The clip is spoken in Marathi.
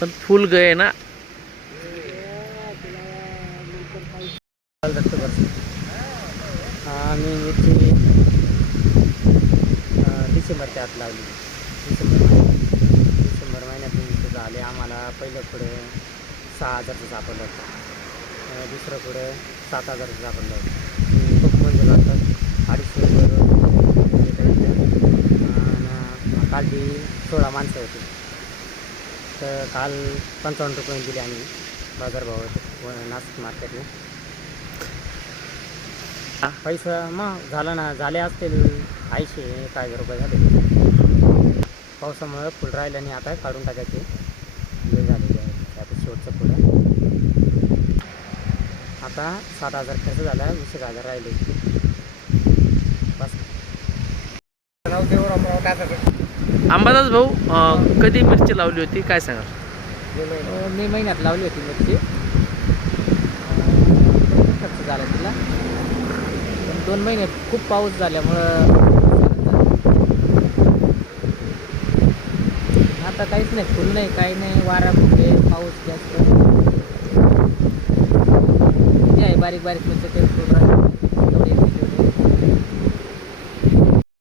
पण फुल गए ना. आम्ही मिरची डिसेंबरच्या आत लावली. डिसेंबर महिन्यात मिरची झाले. आम्हाला पहिलं पुढे 6,000चं सापडलं होतं. दुसरं पुढे 7,000चं सापडलं होतं. खूप म्हणजे लागतात 250 काल ती 16 माणसं होती. तर काल 55 रुपये दिले आम्ही बाजारभाव नाशिक मार्केटने. पैसा मग झाला ना, झाले असतील 80-1,000 रुपये झाले. पावसामुळे फुल राहिलं आणि आता काढून टाकायचे हे झालेले आहे. आता शेवटचं फुलं आता 7,000 खर्च झाला, 20,000 राहिले बस. अंबादास भाऊ, कधी मिरची लावली होती काय सांगाल? मे महिन्यात लावली होती मिरची. खर्च झाला तिला, पण 2 महिन्यात खूप पाऊस झाल्यामुळं आता काहीच नाही, फुल नाही, काही नाही. वारा फुटे, पाऊस जास्त जे आहे बारीक बारीक मिरची ते फुल